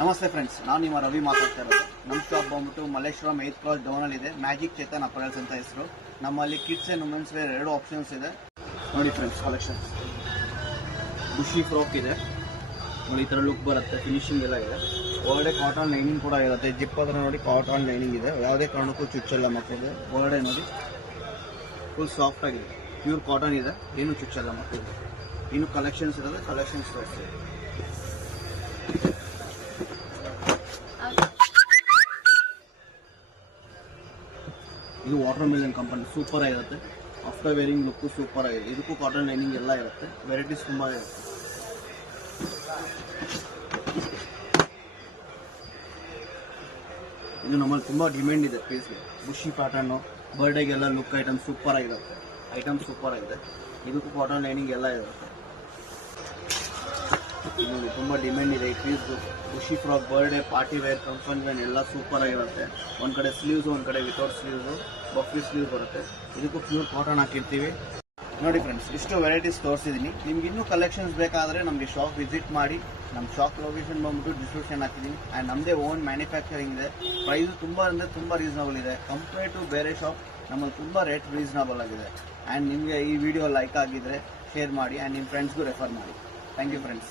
ನಮಸ್ತೆ ಫ್ರೆಂಡ್ಸ್, ನಾನು ನಿಮ್ಮ ರವಿ ಮಾತಾಡ್ತಾ ಇರೋದು. ನಮ್ಮ ಶಾಪ್ ಬಂದ್ಬಿಟ್ಟು ಮಲ್ಲೇಶ್ವರಂ 8th ಕ್ರಾಸ್ ಡೌನಲ್ಲಿ ಇದೆ. ಮ್ಯಾಜಿಕ್ ಚೇತನ್ ಅಪರಲ್ಸ್ ಅಂತ ಹೆಸರು. ನಮ್ಮಲ್ಲಿ ಕಿಡ್ಸ್ ಆ್ಯಂಡ್ ವುಮೆನ್ಸ್ ವೇರ್ ಎರಡು ಆಪ್ಷನ್ಸ್ ಇದೆ. ನೋಡಿ ಫ್ರೆಂಡ್ಸ್, ಕಲೆಕ್ಷನ್ಸ್ ಬುಷಿ ಫ್ರಾಕ್ ಇದೆ ನೋಡಿ. ಈ ಥರ ಲುಕ್ ಬರುತ್ತೆ, ಫಿನಿಶಿಂಗ್ ಎಲ್ಲ ಇದೆ. ಒಳಗಡೆ ಕಾಟನ್ ಲೈನಿಂಗ್ ಕೂಡ ಇರುತ್ತೆ. ಜಿಪ್ ಹತ್ರ ನೋಡಿ ಕಾಟನ್ ಲೈನಿಂಗ್ ಇದೆ, ಯಾವುದೇ ಕಾರಣಕ್ಕೂ ಚುಚ್ಚಲ್ಲ ಮಕ್ಕಳಿಗೆ. ಒಳಗಡೆ ನೋಡಿ ಫುಲ್ ಸಾಫ್ಟ್ ಆಗಿದೆ, ಪ್ಯೂರ್ ಕಾಟನ್ ಇದೆ, ಏನು ಚುಚ್ಚಲ್ಲ ಮಕ್ಕಳಿಗೆ. ಇನ್ನು ಕಲೆಕ್ಷನ್ಸ್ ಇರೋದು, ಕಲೆಕ್ಷನ್ಸ್ ತೋರಿಸ್ತೀವಿ. ಇದು ವಾಟರ್ ಮೆಲನ್ ಕಂಪನಿ, ಸೂಪರ್ ಆಗಿರುತ್ತೆ. ಆಫ್ಟರ್ ವೇರಿಂಗ್ ಲುಕ್ ಸೂಪರ್ ಆಗಿದೆ. ಇದಕ್ಕೂ ಕಾಟನ್ ಲೈನಿಂಗ್ ಎಲ್ಲ ಇರುತ್ತೆ. ವೆರೈಟೀಸ್ ತುಂಬ ಇರುತ್ತೆ. ಇದು ನಮ್ಮಲ್ಲಿ ತುಂಬ ಡಿಮ್ಯಾಂಡ್ ಇದೆ ಪೀಸ್ಗೆ. ಬುಷಿ ಪ್ಯಾಟರ್ನು, ಬರ್ಡೇಗೆಲ್ಲ ಲುಕ್ ಐಟಮ್ ಸೂಪರ್ ಆಗಿರುತ್ತೆ. ಐಟಮ್ ಸೂಪರ್ ಆಗಿದೆ. ಇದಕ್ಕೂ ಕಾಟನ್ ಲೈನಿಂಗ್ ಎಲ್ಲ ಇರುತ್ತೆ. ನೋಡಿ, ತುಂಬ ಡಿಮ್ಯಾಂಡ್ ಇದೆ ಈ ಪೀಸ್ದು. ಬುಷಿ frock, birthday, party wear, function wear ಎಲ್ಲ ಸೂಪರ್ ಆಗಿರುತ್ತೆ. ಒಂದು ಕಡೆ ಸ್ಲೀವ್ಸು, ಒಂದು ಕಡೆ ವಿತೌಟ್ ಸ್ಲೀವ್ಸು, ಬಫಿ ಸ್ಲೀವ್ ಬರುತ್ತೆ. ಇದಕ್ಕೂ ಪ್ಯೂರ್ ಕಾಟನ್ ಹಾಕಿರ್ತೀವಿ. ನೋಡಿ ಫ್ರೆಂಡ್ಸ್, ಇಷ್ಟು ವೆರೈಟೀಸ್ ತೋರಿಸಿದ್ದೀನಿ. ನಿಮ್ಗೆ ಇನ್ನೂ ಕಲೆಕ್ಷನ್ಸ್ ಬೇಕಾದರೆ ನಮಗೆ ಶಾಪ್ ವಿಸಿಟ್ ಮಾಡಿ. ನಮ್ಮ ಶಾಪ್ ಲೊಕೇಶನ್ ಬಂದ್ಬಿಟ್ಟು ಡಿಸ್ಕ್ರಿಪ್ಷನ್ ಹಾಕಿದ್ದೀನಿ. ಆ್ಯಂಡ್ ನಮ್ಮದೇ ಓನ್ ಮ್ಯಾನುಫ್ಯಾಕ್ಚರಿಂಗ್ ಇದೆ. ಪ್ರೈಸು ತುಂಬ ಅಂದರೆ ತುಂಬ ರೀಸನಬಲ್ ಇದೆ. ಕಂಪೇರ್ ಟು ಬೇರೆ ಶಾಪ್ ನಮ್ಮಲ್ಲಿ ತುಂಬ ರೇಟ್ ರೀಸನಬಲ್ ಆಗಿದೆ. ಆ್ಯಂಡ್ ನಿಮಗೆ ಈ ವಿಡಿಯೋ ಲೈಕ್ ಆಗಿದ್ದರೆ ಶೇರ್ ಮಾಡಿ ಆ್ಯಂಡ್ ನಿಮ್ಮ ಫ್ರೆಂಡ್ಸ್ಗೂ ರೆಫರ್ ಮಾಡಿ. Thank you friends.